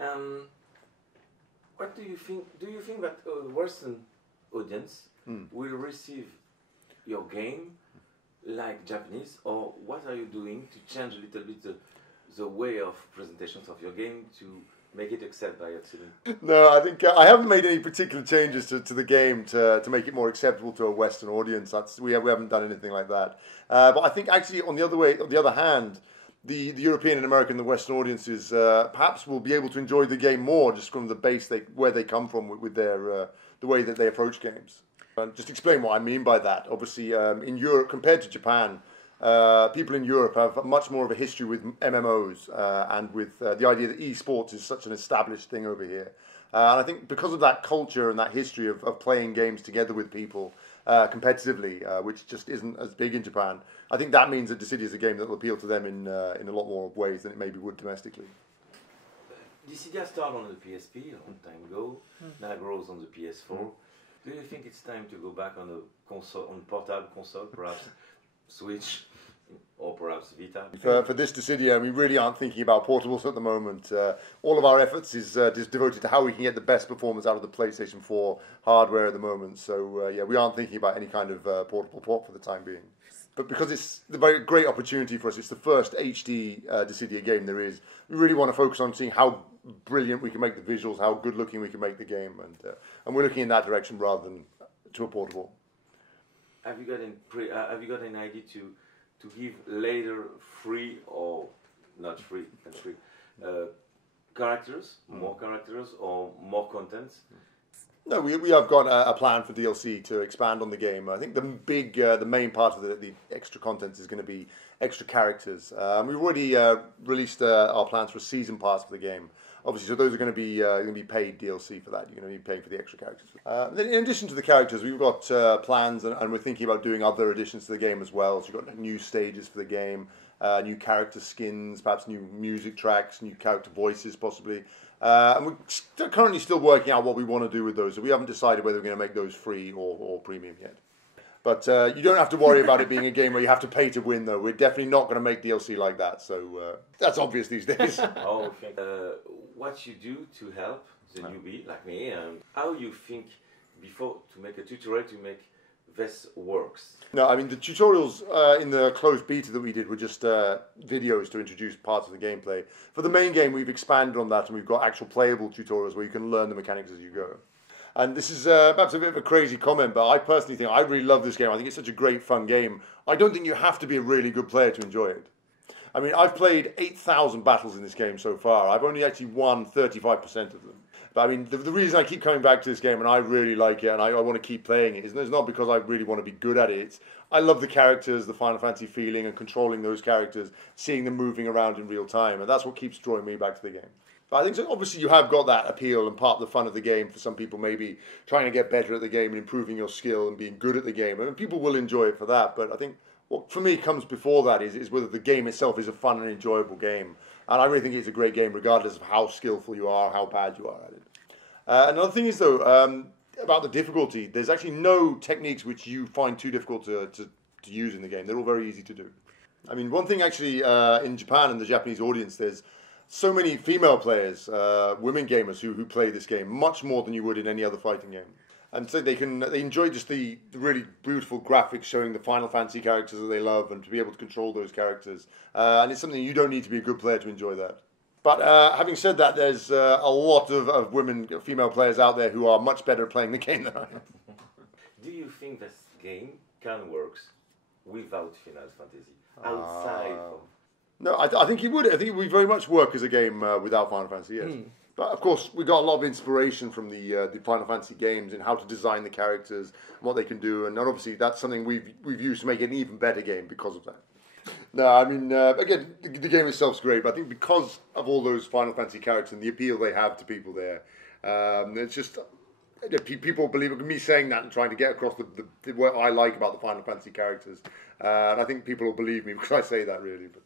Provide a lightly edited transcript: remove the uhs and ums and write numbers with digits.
Um, what do you think? Do you think that a Western audience will receive your game like Japanese, or what are you doing to change a little bit the way of presentations of your game to make it accepted by Occident? No, I think I haven't made any particular changes to the game to make it more acceptable to a Western audience. We haven't done anything like that. But I think actually on the other hand, the European and American and the Western audiences perhaps will be able to enjoy the game more just from the base where they come from with their the way that they approach games. And just explain what I mean by that. Obviously, in Europe compared to Japan, people in Europe have much more of a history with MMOs and with the idea that esports is such an established thing over here. And I think because of that culture and that history of playing games together with people competitively, which just isn't as big in Japan, I think that means that Dissidia is a game that will appeal to them in a lot more ways than it maybe would domestically. Dissidia started on the PSP a long time ago, now grows on the PS4. Do you think it's time to go back on a console, on portable console, perhaps Switch or perhaps Vita? For this Dissidia, we really aren't thinking about portables at the moment. All of our efforts is devoted to how we can get the best performance out of the PlayStation 4 hardware at the moment. So yeah, we aren't thinking about any kind of portable port for the time being. But because it's a very great opportunity for us, it's the first HD Dissidia game there is. We really want to focus on seeing how brilliant we can make the visuals, how good looking we can make the game, and we're looking in that direction rather than to a portable. Have you got an idea to give later free or not free and free characters, more characters or more content? No, we have got a plan for DLC to expand on the game. I think the main part of the extra content is going to be extra characters. We've already released our plans for season pass for the game. Obviously, so those are going to be paid DLC for that. You're going to be paying for the extra characters. Then in addition to the characters, we've got plans, and we're thinking about doing other additions to the game as well. So we've got new stages for the game, new character skins, perhaps new music tracks, new character voices possibly. And we're currently still working out what we want to do with those. So we haven't decided whether we're going to make those free or premium yet. But you don't have to worry about it being a game where you have to pay to win, though. We're definitely not going to make DLC like that. So that's obvious these days. Oh, okay. What you do to help the newbie like me, how you think before to make a tutorial to make this works? No, I mean the tutorials in the closed beta that we did were just videos to introduce parts of the gameplay. For the main game, we've expanded on that, and we've got actual playable tutorials where you can learn the mechanics as you go. And this is perhaps a bit of a crazy comment, but I personally think I really love this game. I think it's such a great, fun game. I don't think you have to be a really good player to enjoy it. I mean, I've played 8,000 battles in this game so far. I've only actually won 35% of them. But I mean, the reason I keep coming back to this game and I really like it and I want to keep playing it is not because I really want to be good at it. I love the characters, the Final Fantasy feeling and controlling those characters, seeing them moving around in real time. And that's what keeps drawing me back to the game. But I think so obviously you have got that appeal and part of the fun of the game for some people, maybe trying to get better at the game and improving your skill and being good at the game. I mean, people will enjoy it for that, but I think what for me comes before that is whether the game itself is a fun and enjoyable game. And I really think it's a great game regardless of how skillful you are, how bad you are at it. Another thing is though, about the difficulty, there's actually no techniques which you find too difficult to use in the game. They're all very easy to do. I mean, one thing actually in Japan and the Japanese audience, there's so many female players, women gamers who play this game much more than you would in any other fighting game. And so they enjoy just the really beautiful graphics showing the Final Fantasy characters that they love and to be able to control those characters. And it's something you don't need to be a good player to enjoy that. But having said that, there's a lot of female players out there who are much better at playing the game than I am. Do you think this game can work without Final Fantasy? Outside of... No, I think it would. I think it would very much work as a game without Final Fantasy, yes. But of course, we got a lot of inspiration from the Final Fantasy games and how to design the characters and what they can do. And obviously, that's something we've used to make it an even better game because of that. No, I mean, again, the game itself is great, but I think because of all those Final Fantasy characters and the appeal they have to people there, it's just people believe me saying that and trying to get across what I like about the Final Fantasy characters. And I think people will believe me because I say that, really. But